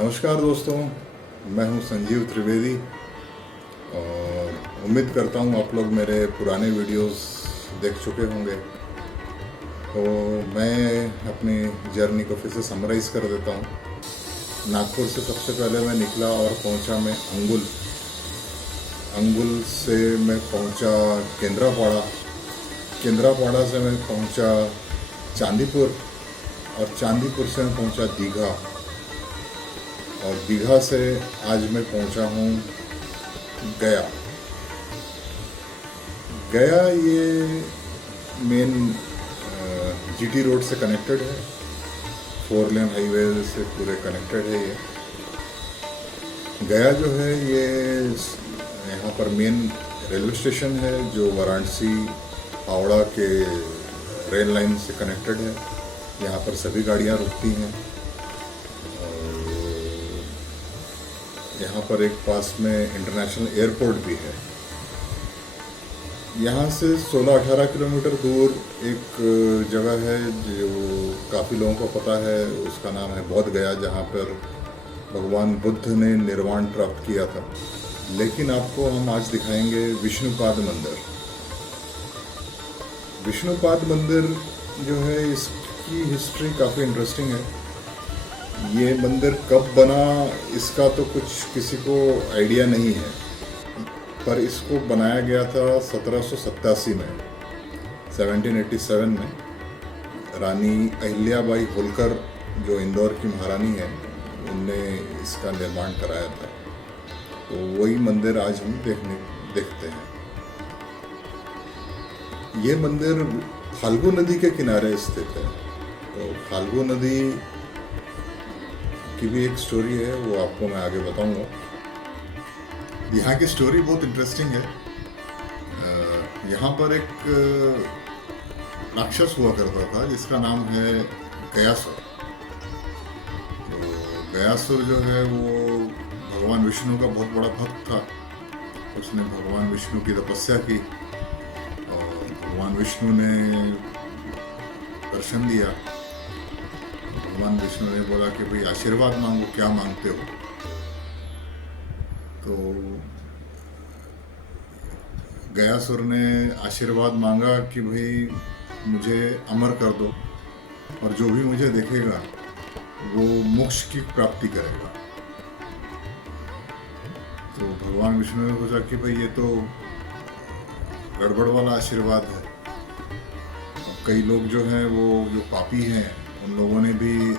नमस्कार दोस्तों, मैं हूं संजीव त्रिवेदी और उम्मीद करता हूं आप लोग मेरे पुराने वीडियोस देख चुके होंगे। तो मैं अपनी जर्नी को फिर से समराइज कर देता हूं। नागपुर से सबसे पहले मैं निकला और पहुंचा मैं अंगुल से मैं पहुंचा केंद्रापाड़ा। केंद्रापाड़ा से मैं पहुंचा चांदीपुर और चांदीपुर से मैं पहुंचा दीघा और दीघा से आज मैं पहुंचा हूँ गया। गया ये मेन जीटी रोड से कनेक्टेड है, 4 लेन हाईवे से पूरे कनेक्टेड है ये। गया जो है ये यहाँ पर मेन रेलवे स्टेशन है जो वाराणसी हावड़ा के रेल लाइन से कनेक्टेड है। यहाँ पर सभी गाड़ियाँ रुकती हैं। यहाँ पर एक पास में इंटरनेशनल एयरपोर्ट भी है। यहाँ से 16-18 किलोमीटर दूर एक जगह है जो काफ़ी लोगों को पता है, उसका नाम है बोध गया, जहाँ पर भगवान बुद्ध ने निर्वाण प्राप्त किया था। लेकिन आपको हम आज दिखाएंगे विष्णुपाद मंदिर। विष्णुपाद मंदिर जो है इसकी हिस्ट्री काफ़ी इंटरेस्टिंग है। ये मंदिर कब बना इसका तो कुछ किसी को आइडिया नहीं है, पर इसको बनाया गया था 1787 में, 1787 में। रानी अहिल्याबाई होलकर जो इंदौर की महारानी है, उनने इसका निर्माण कराया था। तो वही मंदिर आज हम देखते हैं। ये मंदिर फाल्गु नदी के किनारे स्थित है। तो फाल्गु नदी की भी एक स्टोरी है, वो आपको मैं आगे बताऊंगा। यहाँ की स्टोरी बहुत इंटरेस्टिंग है। यहाँ पर एक राक्षस हुआ करता था जिसका नाम है गयासुर। तो गयासुर जो है वो भगवान विष्णु का बहुत बड़ा भक्त था। उसने भगवान विष्णु की तपस्या की और भगवान विष्णु ने दर्शन दिया। भगवान विष्णु ने बोला कि भाई आशीर्वाद मांगो, क्या मांगते हो। तो गयासुर ने आशीर्वाद मांगा कि भाई मुझे अमर कर दो और जो भी मुझे देखेगा वो मोक्ष की प्राप्ति करेगा। तो भगवान विष्णु ने सोचा कि भाई ये तो गड़बड़ वाला आशीर्वाद है। कई लोग जो हैं वो जो पापी हैं, उन लोगों ने भी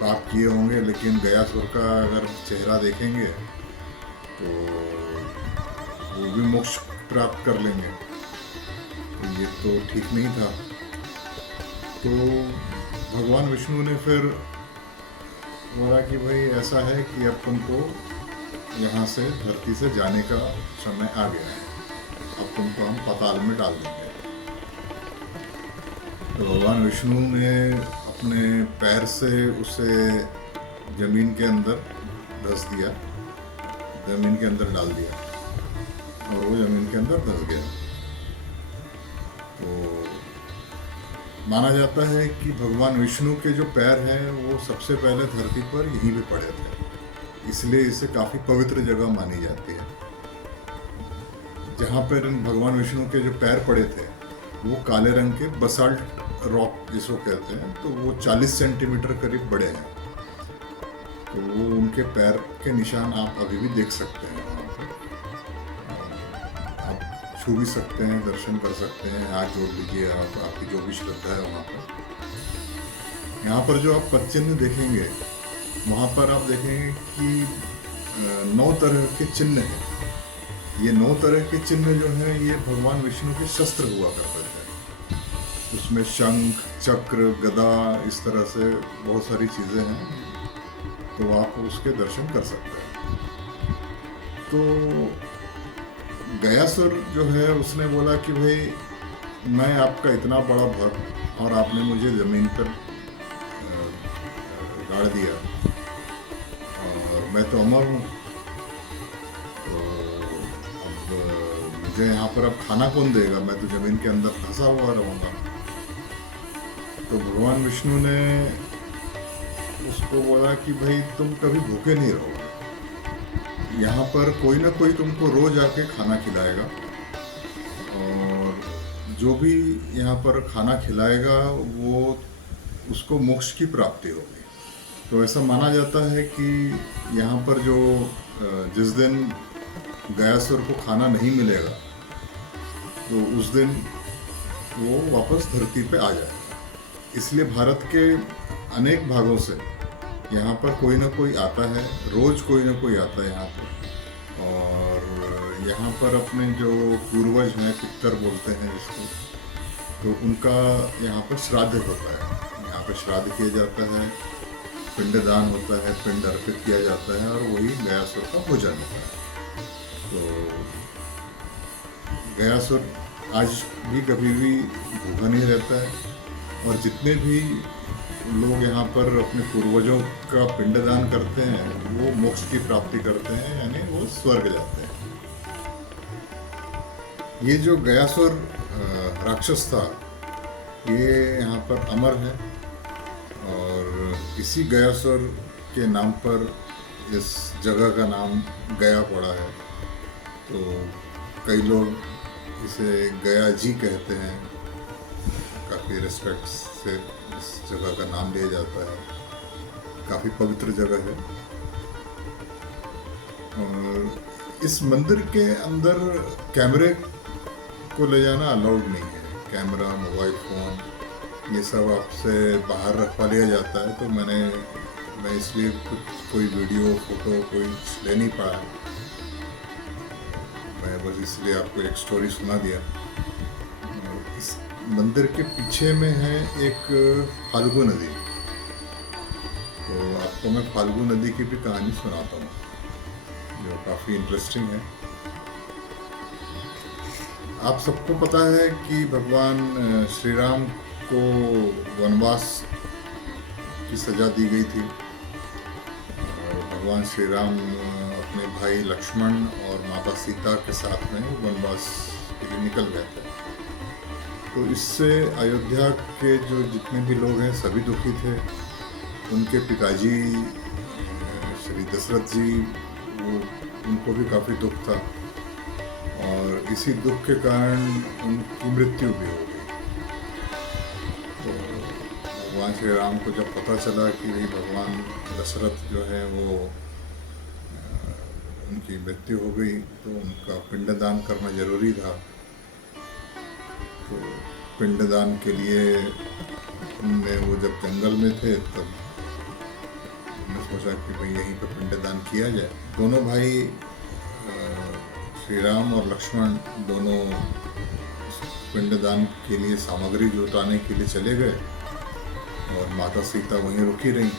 पाप किए होंगे, लेकिन गयासुर का अगर चेहरा देखेंगे तो वो भी मोक्ष प्राप्त कर लेंगे। तो ये तो ठीक नहीं था। तो भगवान विष्णु ने फिर बोला कि भाई ऐसा है कि अब तुमको यहाँ से धरती से जाने का समय आ गया है, अब तुमको हम पाताल में डाल देंगे। तो भगवान विष्णु ने अपने पैर से उसे जमीन के अंदर धंस दिया, जमीन के अंदर डाल दिया और वो जमीन के अंदर धंस गया। तो माना जाता है कि भगवान विष्णु के जो पैर हैं वो सबसे पहले धरती पर यहीं पे पड़े थे, इसलिए इसे काफ़ी पवित्र जगह मानी जाती है। जहाँ पर भगवान विष्णु के जो पैर पड़े थे वो काले रंग के बसाल्ट रॉक जिसको कहते हैं, तो वो 40 सेंटीमीटर करीब बड़े हैं। तो वो उनके पैर के निशान आप अभी भी देख सकते हैं। वहाँ पर आप छू भी सकते हैं, दर्शन कर सकते हैं, हाथ जोड़ लीजिए, आपकी जो भी श्रद्धा है वहाँ पर। यहाँ पर जो आप पदचिन्ह देखेंगे, वहाँ पर आप देखेंगे कि 9 तरह के चिन्ह हैं। ये 9 तरह के चिन्ह जो हैं ये भगवान विष्णु के शस्त्र हुआ करते थे। उसमें शंख, चक्र, गदा, इस तरह से बहुत सारी चीज़ें हैं, तो आप उसके दर्शन कर सकते हैं। तो गयासुर जो है उसने बोला कि भाई मैं आपका इतना बड़ा भक्त और आपने मुझे ज़मीन पर गाड़ दिया और मैं तो अमर हूँ, तो अब मुझे यहाँ पर अब खाना कौन देगा, मैं तो ज़मीन के अंदर फंसा हुआ रहूँगा। तो भगवान विष्णु ने उसको बोला कि भाई तुम कभी भूखे नहीं रहोगे, यहाँ पर कोई ना कोई तुमको रोज आके खाना खिलाएगा, और जो भी यहाँ पर खाना खिलाएगा वो उसको मोक्ष की प्राप्ति होगी। तो ऐसा माना जाता है कि यहाँ पर जो जिस दिन गयासुर को खाना नहीं मिलेगा तो उस दिन वो वापस धरती पे आ जाएगा। इसलिए भारत के अनेक भागों से यहाँ पर कोई ना कोई आता है, रोज कोई ना कोई आता है यहाँ पर। और यहाँ पर अपने जो पूर्वज हैं, पितर बोलते हैं जिसको, तो उनका यहाँ पर श्राद्ध होता है। यहाँ पर श्राद्ध किया जाता है, पिंडदान होता है, पिंड अर्पित किया जाता है, और वही गयासुर का भोजन होता है। तो गयासुर आज भी कभी भी भूखा नहीं रहता है, और जितने भी लोग यहाँ पर अपने पूर्वजों का पिंडदान करते हैं वो मोक्ष की प्राप्ति करते हैं, यानी वो स्वर्ग जाते हैं। ये जो गयासुर राक्षस था ये यहाँ पर अमर है, और इसी गयासुर के नाम पर इस जगह का नाम गया पड़ा है। तो कई लोग इसे गया जी कहते हैं, काफ़ी रिस्पेक्ट से इस जगह का नाम लिया जाता है। काफ़ी पवित्र जगह है, और इस मंदिर के अंदर कैमरे को ले जाना अलाउड नहीं है। कैमरा, मोबाइल फ़ोन ये सब आपसे बाहर रखवा लिया जाता है। तो मैं इसलिए कोई वीडियो फोटो कोई ले नहीं पाया। मैं बस इसलिए आपको एक स्टोरी सुना दिया। इस मंदिर के पीछे में है एक फाल्गु नदी, तो आपको मैं फाल्गु नदी की भी कहानी सुनाता हूँ जो काफ़ी इंटरेस्टिंग है। आप सबको पता है कि भगवान श्री राम को वनवास की सज़ा दी गई थी, और भगवान श्री राम अपने भाई लक्ष्मण और माता सीता के साथ में वनवास के लिए निकल गए थे। तो इससे अयोध्या के जो जितने भी लोग हैं सभी दुखी थे। उनके पिताजी श्री दशरथ जी, उनको भी काफ़ी दुख था, और इसी दुख के कारण उनकी मृत्यु भी हो गई। तो भगवान श्री राम को जब पता चला कि भाई भगवान दशरथ जो है वो उनकी मृत्यु हो गई, तो उनका पिंडदान करना जरूरी था। तो पिंडदान के लिए उनने, वो जब जंगल में थे तब उन्होंने सोचा कि भाई यहीं पर पिंडदान किया जाए। दोनों भाई श्री राम और लक्ष्मण दोनों पिंडदान के लिए सामग्री जुटाने के लिए चले गए, और माता सीता वहीं रुकी रहीं।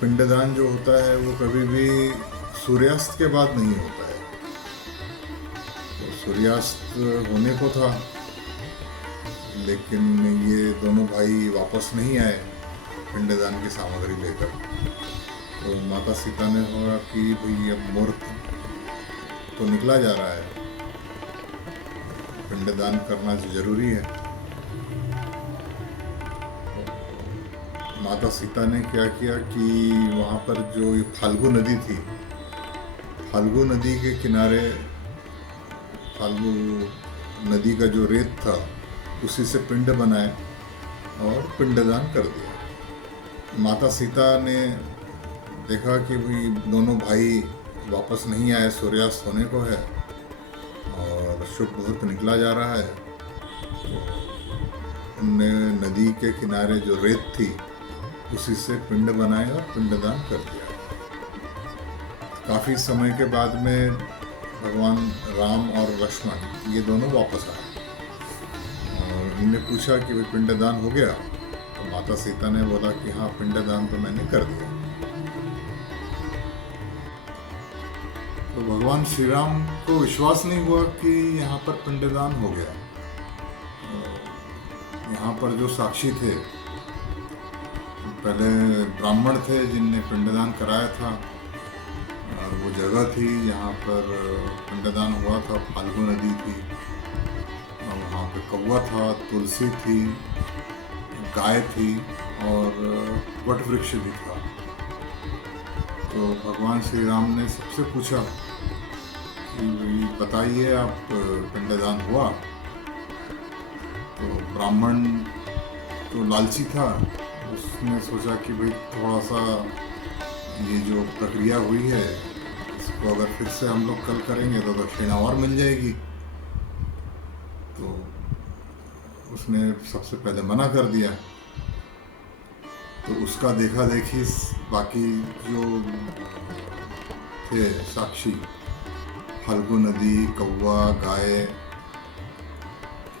पिंडदान जो होता है वो कभी भी सूर्यास्त के बाद नहीं होता है। तो सूर्यास्त होने को था, लेकिन ये दोनों भाई वापस नहीं आए पिंडदान की सामग्री लेकर। तो माता सीता ने कहा कि भाई अब मुहूर्त तो निकला जा रहा है, पिंडदान करना जरूरी है। माता सीता ने क्या किया कि वहाँ पर जो ये फाल्गु नदी थी, फाल्गु नदी के किनारे फाल्गु नदी का जो रेत था उसी से पिंड बनाए और पिंडदान कर दिया। माता सीता ने देखा कि भाई दोनों भाई वापस नहीं आए, सूर्यास्त होने को है और शुभ मुहूर्त निकला जा रहा है। तो उनने नदी के किनारे जो रेत थी उसी से पिंड बनाया और पिंडदान कर दिया। काफ़ी समय के बाद में भगवान राम और लक्ष्मण ये दोनों वापस आए और उनने पूछा कि भाई पिंडदान हो गया? तो माता सीता ने बोला कि हाँ, पिंडदान तो मैंने कर दिया। तो भगवान श्री राम को विश्वास नहीं हुआ कि यहाँ पर पिंडदान हो गया। यहाँ पर जो साक्षी थे, पहले ब्राह्मण थे जिनने पिंडदान कराया था, और वो जगह थी जहाँ पर पिंडदान हुआ था, फाल्गु नदी थी, और वहाँ पे कौवा था, तुलसी थी, गाय थी और वट वृक्ष भी था। तो भगवान श्री राम ने सबसे पूछा कि बताइए आप पिंडदान हुआ? तो ब्राह्मण तो लालची था, उसने सोचा कि भाई थोड़ा सा ये जो प्रक्रिया हुई है इसको अगर फिर से हम लोग कल करेंगे तो दक्षिणा और मिल जाएगी। तो उसने सबसे पहले मना कर दिया। तो उसका देखा देखी बाकी जो थे साक्षी, फाल्गु नदी, कौवा, गाय,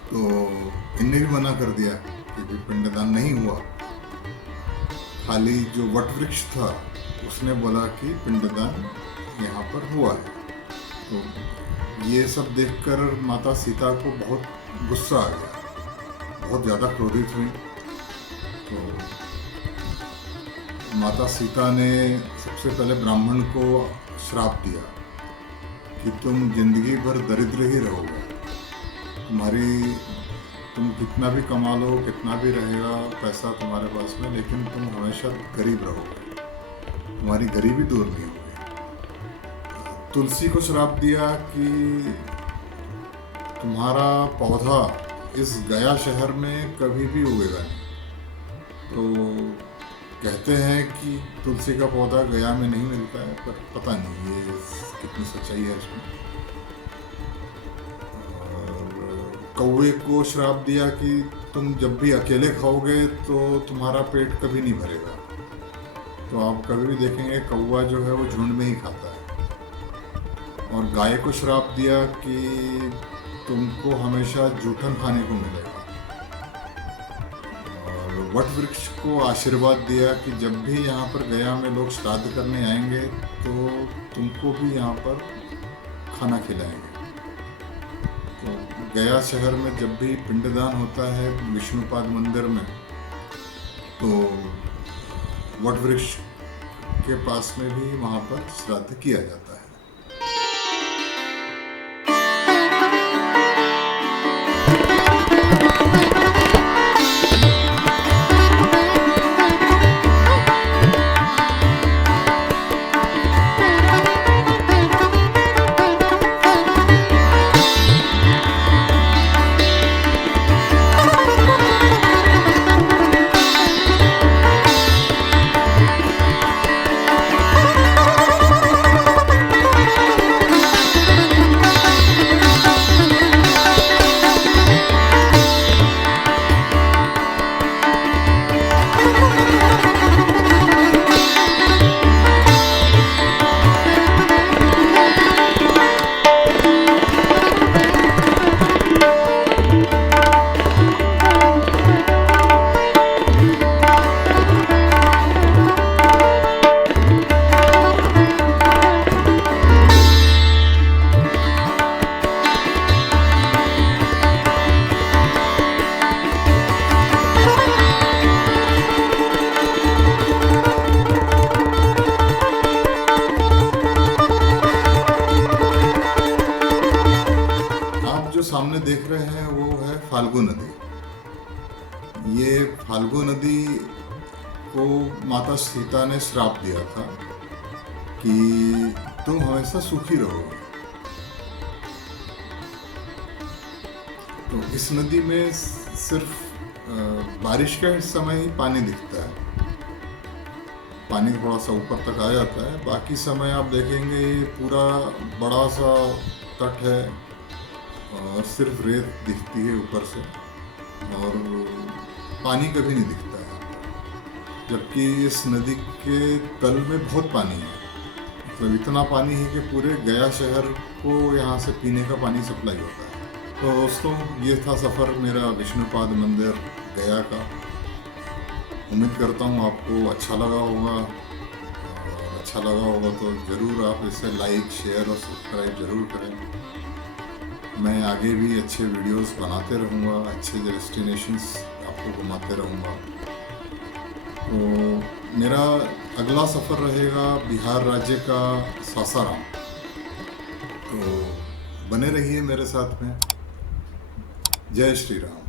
तो इनने भी मना कर दिया कि पिंडदान नहीं हुआ। खाली जो वट वृक्ष था उसने बोला कि पिंडदान यहाँ पर हुआ है। तो ये सब देखकर माता सीता को बहुत गुस्सा आ गया, बहुत ज़्यादा क्रोधित हुई। तो माता सीता ने सबसे पहले ब्राह्मण को श्राप दिया कि तुम जिंदगी भर दरिद्र ही रहोगे, तुम कितना भी कमा लो, कितना भी रहेगा पैसा तुम्हारे पास में, लेकिन तुम हमेशा गरीब रहोगे, तुम्हारी गरीबी दूर नहीं होगी। तुलसी को श्राप दिया कि तुम्हारा पौधा इस गया शहर में कभी भी उगेगा नहीं। तो कहते हैं कि तुलसी का पौधा गया में नहीं मिलता है, पर पता नहीं ये कितनी सच्चाई है इसमें। कौवे को श्राप दिया कि तुम जब भी अकेले खाओगे तो तुम्हारा पेट कभी नहीं भरेगा। तो आप कभी भी देखेंगे कौवा जो है वो झुंड में ही खाता है। और गाय को श्राप दिया कि तुमको हमेशा जूठन खाने को मिलेगा। और वट वृक्ष को आशीर्वाद दिया कि जब भी यहाँ पर गया में लोग श्राद्ध करने आएंगे तो तुमको भी यहाँ पर खाना खिलाएंगे। तो गया शहर में जब भी पिंडदान होता है विष्णुपाद मंदिर में, तो वट वृक्ष के पास में भी वहाँ पर श्राद्ध किया जाता है। सामने देख रहे हैं वो है फाल्गु नदी। ये फाल्गु नदी को माता सीता ने श्राप दिया था कि तुम हमेशा सुखी रहोगे। तो इस नदी में सिर्फ बारिश के समय ही पानी दिखता है, पानी थोड़ा सा ऊपर तक आ जाता है। बाकी समय आप देखेंगे पूरा बड़ा सा तट है और सिर्फ रेत दिखती है ऊपर से और पानी कभी नहीं दिखता है। जबकि इस नदी के तल में बहुत पानी है, मतलब इतना पानी है कि पूरे गया शहर को यहाँ से पीने का पानी सप्लाई होता है। तो दोस्तों, ये था सफ़र मेरा विष्णुपाद मंदिर गया का। उम्मीद करता हूँ आपको अच्छा लगा होगा। अच्छा लगा होगा तो ज़रूर आप इसे लाइक, शेयर और सब्सक्राइब ज़रूर करें। मैं आगे भी अच्छे वीडियोस बनाते रहूँगा, अच्छे डेस्टिनेशंस आपको घुमाते रहूँगा। तो मेरा अगला सफ़र रहेगा बिहार राज्य का सासाराम। तो बने रहिए मेरे साथ में। जय श्री राम।